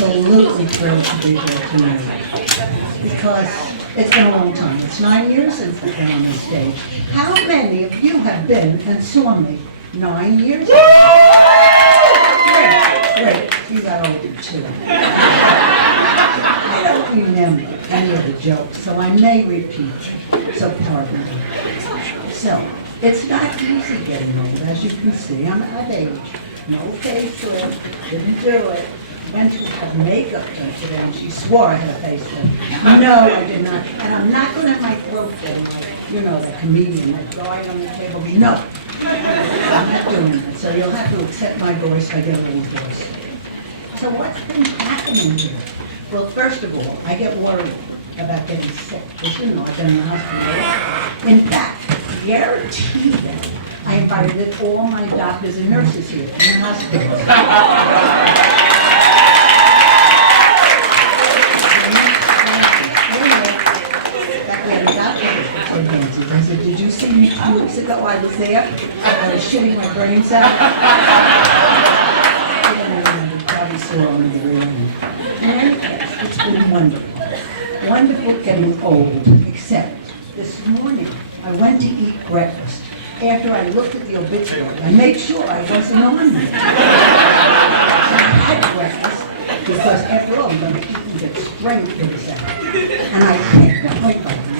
absolutely thrilled to be here tonight because it's been a long time. It's 9 years since I've been on this stage. How many of you have been and saw me 9 years ago? Great. You got older too. I don't remember any of the jokes, so I may repeat, so pardon me. So, it's not easy getting old, as you can see. I'm of age. No facelift, didn't do it. Went to have makeup done today, and she swore I had a facelift. No, I did not. And I'm not going to have my throat done like, you know, the comedian, that guy on the table. No, I'm not doing it. So you'll have to accept my voice. I get a little voice. So what's been happening here? Well, first of all, I get worried about getting sick. As you know, I've been in the hospital. In fact, guaranteed that I invited all my doctors and nurses here in the hospital. I said, did you see me 2 weeks ago? I was there. I was shitting my brains out. You probably saw on the real end. In any case, it's been wonderful. Wonderful getting old, except this morning I went to eat breakfast. After I looked at the obituary, I made sure I wasn't on there. I had breakfast because after all, I'm going to eat and get strength for this out. And I picked up my vitamin.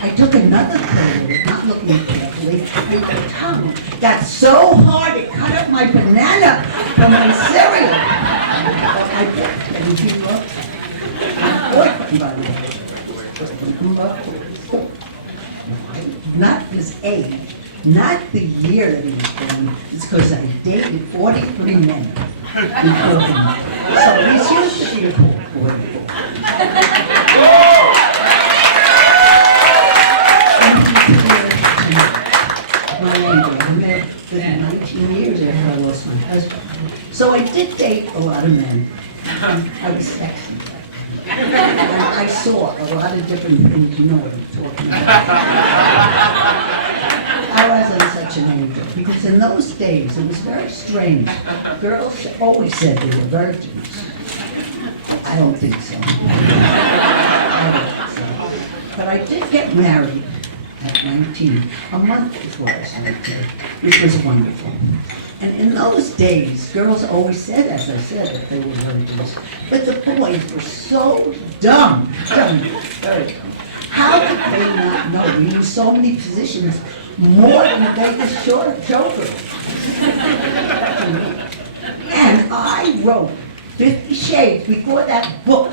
I took another pill with it, not looking carefully, and the tongue got so hard it cut up my banana from my cereal. I did, and he looked. My boyfriend, by the way, not his age, not the year that he was born, it's because I dated 43 men before him. So he's used to being called 44. My neighbor, I met within 19 years after I lost my husband. So I did date a lot of men. I was sexy. And I saw a lot of different things, you know what I'm talking about. I wasn't such an angel, because in those days it was very strange. Girls always said they were virgins. I don't think so. I don't think so. But I did get married at 19, a month before I was 19, which was wonderful. And in those days, girls always said, as I said, that they were virgins. But the boys were so dumb, very dumb. How could they not know? We used so many positions, more than the Vegas showgirl. And I wrote 50 Shades before that book.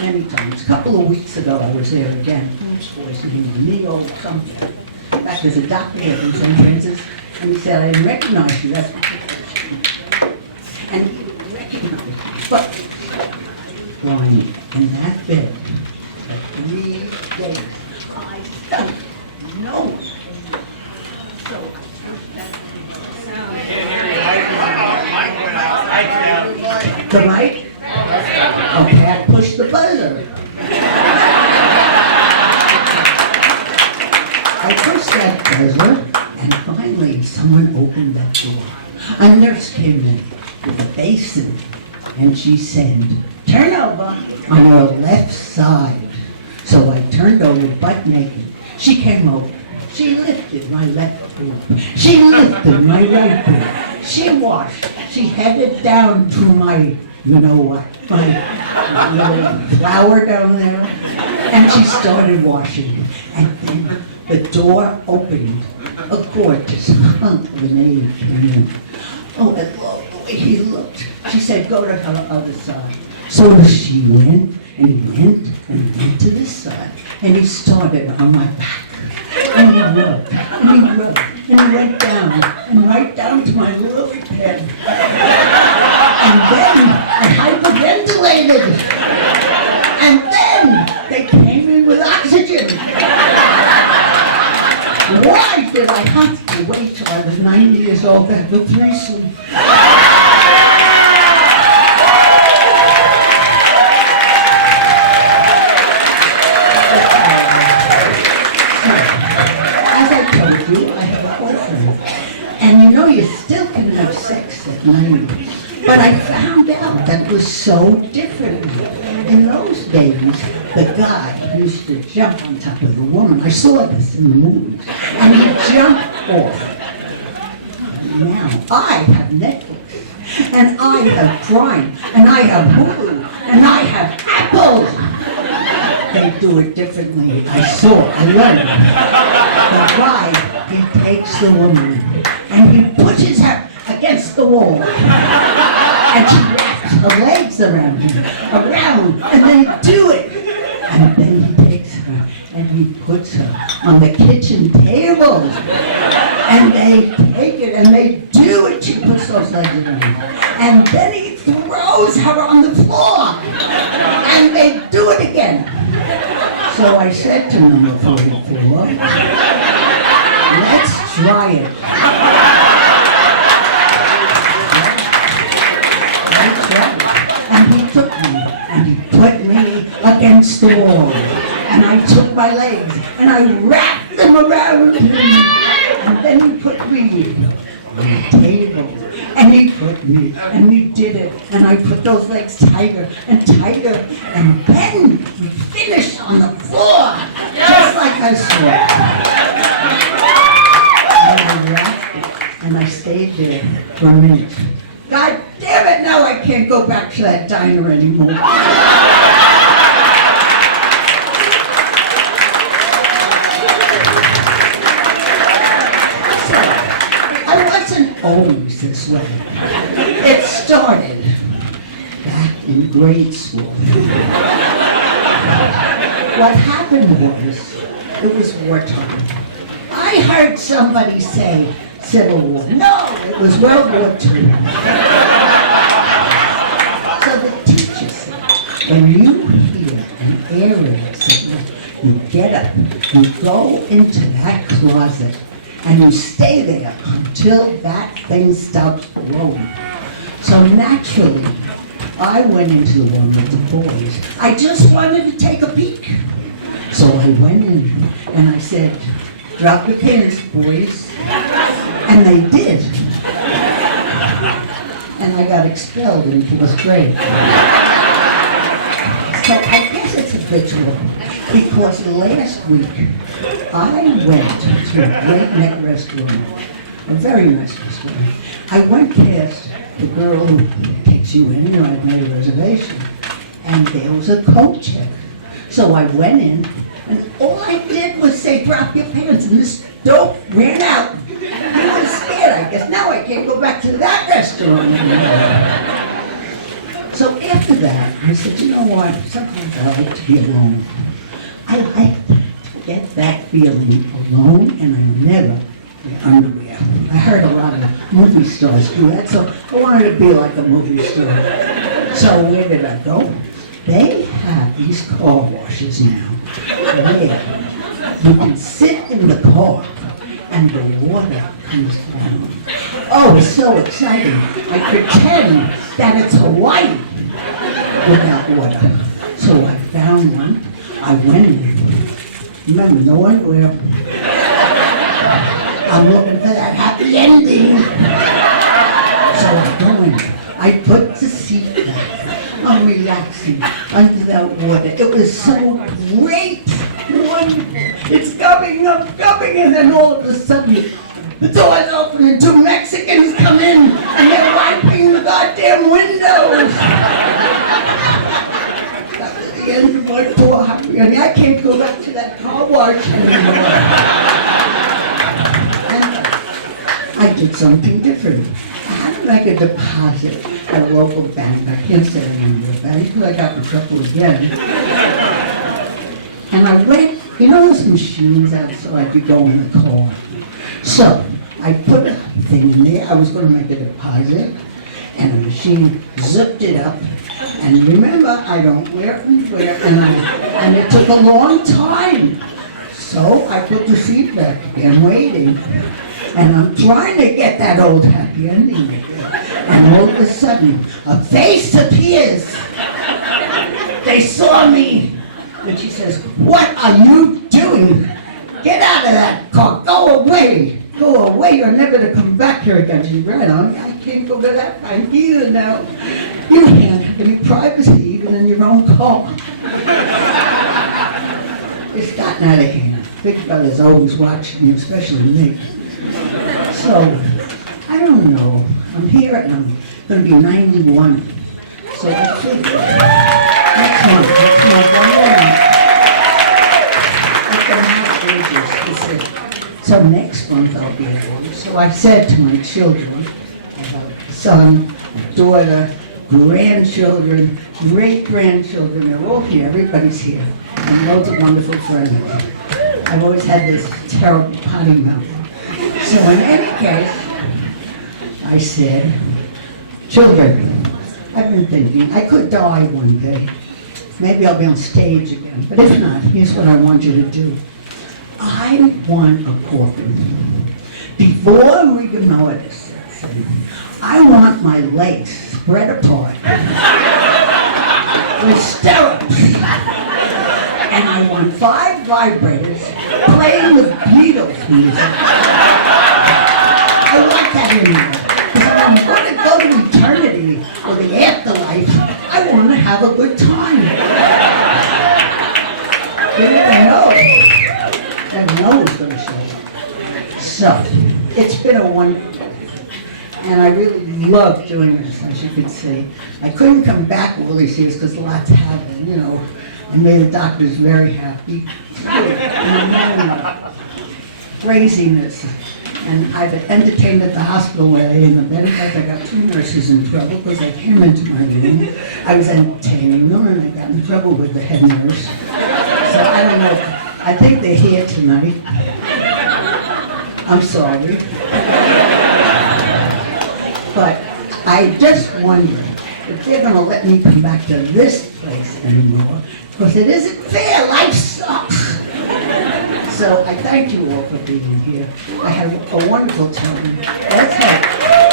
Many times. A couple of weeks ago, I was there again. Whose voice name? Neo something. Back as a doctor in St. Francis, and he said, I didn't recognize you. That's what. And he didn't recognize me. But lying in that bed for 3 days, I felt no. So the mic. Okay, I pushed the buzzer. I pushed that buzzer, and finally someone opened that door. A nurse came in with a basin, and she said, turn over on your left side. So I turned over butt naked. She came over. She lifted my left boob. She lifted my right boob. She washed. She headed down to my, you know what, my little flower down there. And she started washing. And then the door opened. A gorgeous hunk of an aide came in. Oh, I love the way he looked. She said, go to her other side. So she went, and he went, and he went to this side. And he started on my back. And he rubbed, and he rubbed, and he went down, and right down to my lily pad. And then I hyperventilated. And then they came in with oxygen. Why did I have to wait till I was 90 years old to have a threesome? As I you still can have sex at 90. But I found out that was so different. In those days, the guy used to jump on top of the woman. I saw this in the movies. And he jumped off. Now, I have Netflix, and I have Prime, and I have Hulu, and I have Apple. They do it differently. I learned. The guy, he takes the woman, and he pushes her against the wall. And she wraps her legs around him, and they do it. And then he takes her, and he puts her on the kitchen table. And they take it, and they do it. She puts those legs around him. And then he throws her on the floor. And they do it again. So I said to number 44, let's try it. And he took me, and he put me against the wall. And I took my legs, and I wrapped them around him. And then he put me on the table. And he put me, and we did it. And I put those legs tighter and tighter. And then we finished on the floor, just like I saw. And I wrapped it, and I stayed there for a minute. God damn it, now I can't go back to that diner anymore. So, I wasn't always this way. It started back in grade school. What happened was, it was wartime. I heard somebody say, Civil War. No, it was World War II. So the teacher said, when you hear an air raid signal, you get up, you go into that closet, and you stay there until that thing stops blowing. So naturally, I went into the one with the boys. I just wanted to take a peek. So I went in, and I said, drop your pants, boys. And they did. And I got expelled in 4th grade. So I guess it's habitual, because last week I went to a great neck restaurant, a very nice restaurant. I went past the girl who takes you in, I had made a reservation, and there was a coat check. So I went in, and all I did was say, drop your pants, and this dope ran out. I was scared, I guess. Now I can't go back to that restaurant anymore. So after that, I said, you know what? Sometimes I like to be alone. I like to get that feeling alone, and I never wear underwear. I heard a lot of movie stars do that, so I wanted to be like a movie star. So where did I go? They have these car washes now where you can sit in the car and the water comes down. Oh, it's so exciting. I pretend that it's Hawaii without water. So I found one. I went in. Remember, no underwear. I'm looking for that happy ending. So I go in. I put the seat back. I'm relaxing under that water. It was so great, wonderful. It's coming, I'm coming, and then all of a sudden, the doors open and 2 Mexicans come in, and they're wiping the goddamn windows. That was the end of my poor happy ending. I can't go back to that car wash anymore. And I did something different. I had to make a deposit at a local bank. I can't say the name of the bank because I got in trouble again. And I went, you know those machines outside you go in the car? So I put a thing in there. I was going to make a deposit, and the machine zipped it up. And remember, I don't wear underwear, and it took a long time. So I put the seat back again, waiting. And I'm trying to get that old happy ending again. And all of a sudden, a face appears. They saw me. And she says, what are you doing? Get out of that car. Go away. go away, you're never to come back here again. She ran on, I can't go to that bank either now. You can't have any privacy even in your own car. It's gotten out of hand. Big brother's always watching you, especially me. So, I don't know. I'm here and I'm going to be 91. So I think next month, one more month. So next month I'll be at home. So I said to my children, I have a son, a daughter, grandchildren, great-grandchildren, they're all here, everybody's here, and loads of wonderful friends. I've always had this terrible potty mouth. So in any case, I said, children, I've been thinking, I could die one day. Maybe I'll be on stage again, but if not, here's what I want you to do. I want a coffin. Before we can know it, I want my legs spread apart with stirrups. And I want 5 vibrators playing with Beatles music. I want that in there. Because I'm going to go to eternity or the afterlife. I want to have a good time. You never know. Never know who's going to show up. So, it's been a wonderful, and I really love doing this, as you can see. I couldn't come back all these years because lots happened, you know. I made the doctors very happy. And craziness. And I've entertained at the hospital where in the bed. In fact, I got 2 nurses in trouble because they came into my room. I was entertaining them, and I got in trouble with the head nurse. So I don't know. I think they're here tonight. I'm sorry. But I just wonder if they're going to let me come back to this place anymore, because it isn't fair. Life sucks. So I thank you all for being here. I had a wonderful time. That's it.